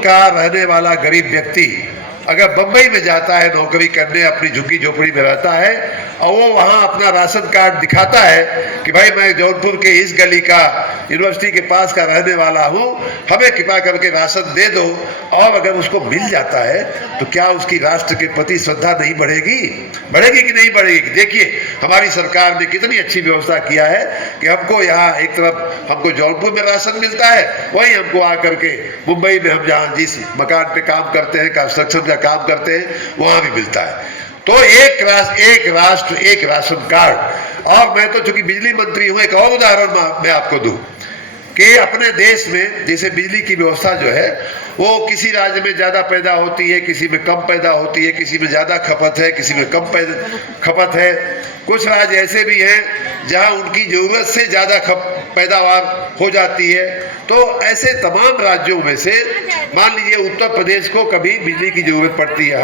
का रहने वाला गरीब व्यक्ति अगर बंबई में जाता है नौकरी करने, अपनी झुग्गी झोपड़ी में रहता है और वो वहाँ अपना राशन कार्ड दिखाता है कि भाई मैं जौनपुर के इस गली का यूनिवर्सिटी के पास का रहने वाला हूँ, हमें कृपा करके राशन दे दो, और अगर उसको मिल जाता है तो क्या उसकी राष्ट्र के प्रति श्रद्धा नहीं बढ़ेगी? बढ़ेगी कि नहीं बढ़ेगी? देखिए हमारी सरकार ने कितनी अच्छी व्यवस्था किया है कि हमको यहाँ एक तरफ हमको जौनपुर में राशन मिलता है, वहीं हमको आकर के मुंबई में हम जहाँ जिस मकान पे काम करते हैं, कंस्ट्रक्शन का काम करते हैं, वहाँ भी मिलता है। तो एक राष्ट्र एक राशन कार्ड। और मैं तो चूंकि बिजली मंत्री हूँ, एक और उदाहरण मैं आपको दूं कि अपने देश में जैसे बिजली की व्यवस्था जो है वो किसी राज्य में ज़्यादा पैदा होती है, किसी में कम पैदा होती है, किसी में ज़्यादा खपत है, किसी में कम खपत है। कुछ राज्य ऐसे भी हैं जहां उनकी ज़रूरत से ज़्यादा पैदावार हो जाती है। तो ऐसे तमाम राज्यों में से मान लीजिए उत्तर प्रदेश को कभी बिजली की ज़रूरत पड़ती है,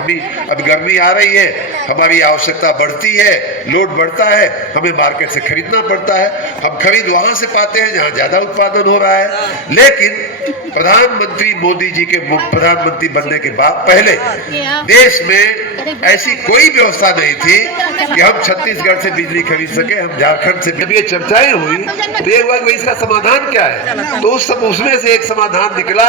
अब गर्मी आ रही है, हमारी आवश्यकता बढ़ती है, लोड बढ़ता है, हमें मार्केट से खरीदना पड़ता है। हम खरीद वहाँ से पाते हैं जहाँ ज़्यादा उत्पादन हो रहा है। लेकिन प्रधानमंत्री मोदी जी के प्रधानमंत्री बनने के बाद पहले देश में ऐसी कोई व्यवस्था नहीं थी कि हम छत्तीसगढ़ से बिजली खरीद सके, हम झारखंड से। जब ये चर्चाएं हुई तो एक बार इसका समाधान क्या है, तो उसमें से एक समाधान निकला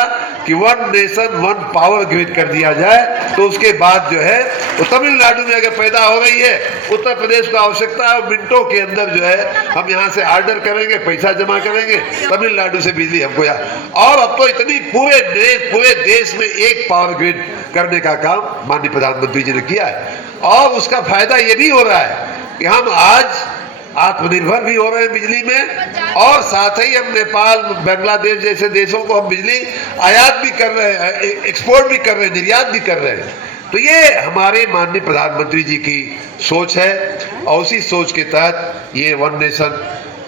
कि one nation one power grid कर दिया जाए। तो उसके बाद जो है वो तमिलनाडु में अगर पैदा हो रही है, उत्तर प्रदेश को आवश्यकता है, मिनटों के अंदर जो है हम यहाँ से ऑर्डर करेंगे, पैसा जमा करेंगे, तमिलनाडु से बिजली हमको और अब तो इतनी पूरे देश में एक पावर ग्रिड करने का काम माननीय प्रधानमंत्री जी ने किया है। और उसका फायदा ये भी हो रहा है कि हम आज आत्मनिर्भर भी हो रहे हैं बिजली में, और साथ ही हम नेपाल, बांग्लादेश जैसे देशों को हम बिजली आयात भी कर रहे हैं, एक्सपोर्ट भी कर रहे हैं, निर्यात भी कर रहे हैं। तो ये हमारे माननीय प्रधानमंत्री जी की सोच है, और उसी सोच के तहत ये वन नेशन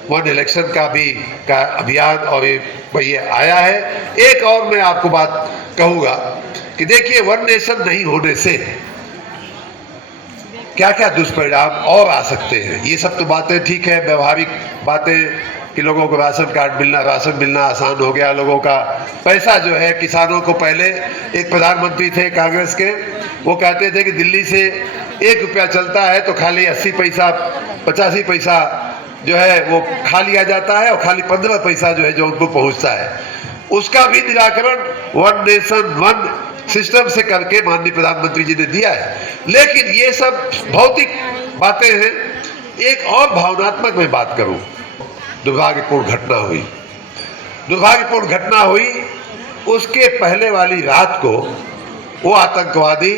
वन इलेक्शन का अभियान और ये आया है। एक और मैं आपको बात कहूँगा कि देखिए वन नेशन नहीं होने से क्या क्या दुष्परिणाम और आ सकते हैं। ये सब तो बातें ठीक है, व्यवहारिक बातें कि लोगों को राशन मिलना आसान हो गया, लोगों का पैसा जो है किसानों को। पहले एक प्रधानमंत्री थे कांग्रेस के, वो कहते थे कि दिल्ली से 1 रुपया चलता है तो खाली 80 पैसा 85 पैसा जो है वो खा लिया जाता है, और खाली 15 पैसा जो है जो उनको पहुंचता है। उसका भी निराकरण वन नेशन वन सिस्टम से करके माननीय प्रधानमंत्री जी ने दिया है। लेकिन ये सब भौतिक बातें हैं। एक और भावनात्मक मैं बात करूं, दुर्भाग्यपूर्ण घटना हुई। उसके पहले वाली रात को वो आतंकवादी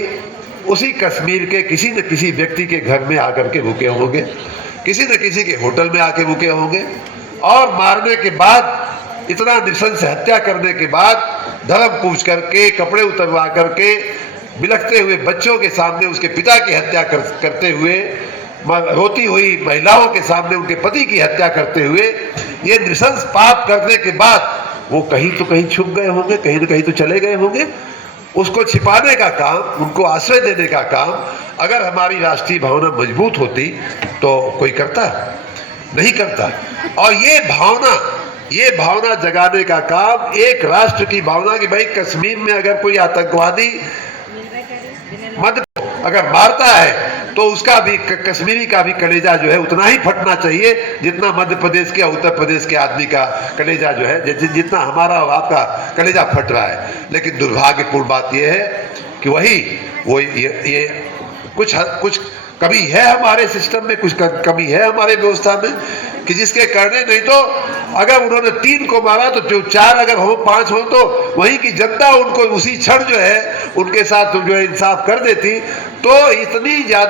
उसी कश्मीर के किसी न किसी व्यक्ति के घर में आकर के रुके होंगे, किसी न किसी के होटल में आके रुके होंगे, और मारने के बाद, इतना नृशंस हत्या करने के बाद, धर्म पूछ करके, कपड़े उतरवा करके, बिलखते हुए बच्चों के सामने उसके पिता की हत्या करते हुए, रोती हुई महिलाओं के सामने उनके पति की हत्या करते हुए, ये नृशंस पाप करने के बाद वो कहीं तो कहीं छुप गए होंगे, कहीं न कहीं तो चले गए होंगे। उसको छिपाने का काम, उनको आश्रय देने का काम अगर हमारी राष्ट्रीय भावना मजबूत होती तो कोई करता? नहीं करता। और ये भावना जगाने का काम, एक राष्ट्र की भावना कि भाई कश्मीर में अगर कोई आतंकवादी मध्य अगर मारता है तो उसका भी, कश्मीरी का भी कलेजा जो है उतना ही फटना चाहिए जितना मध्य प्रदेश के या उत्तर प्रदेश के आदमी का कलेजा जो है, जितना हमारा और आपका कलेजा फट रहा है। लेकिन दुर्भाग्यपूर्ण बात यह है कि ये कुछ कमी है हमारे सिस्टम में, कुछ कमी है हमारे व्यवस्था में कि जिसके करने, नहीं तो अगर उन्होंने 3 को मारा तो जो 4 अगर हो 5 हो तो वहीं की जनता उनको उसी क्षण जो है उनके साथ जो है इंसाफ कर देती। तो इतनी ज्यादा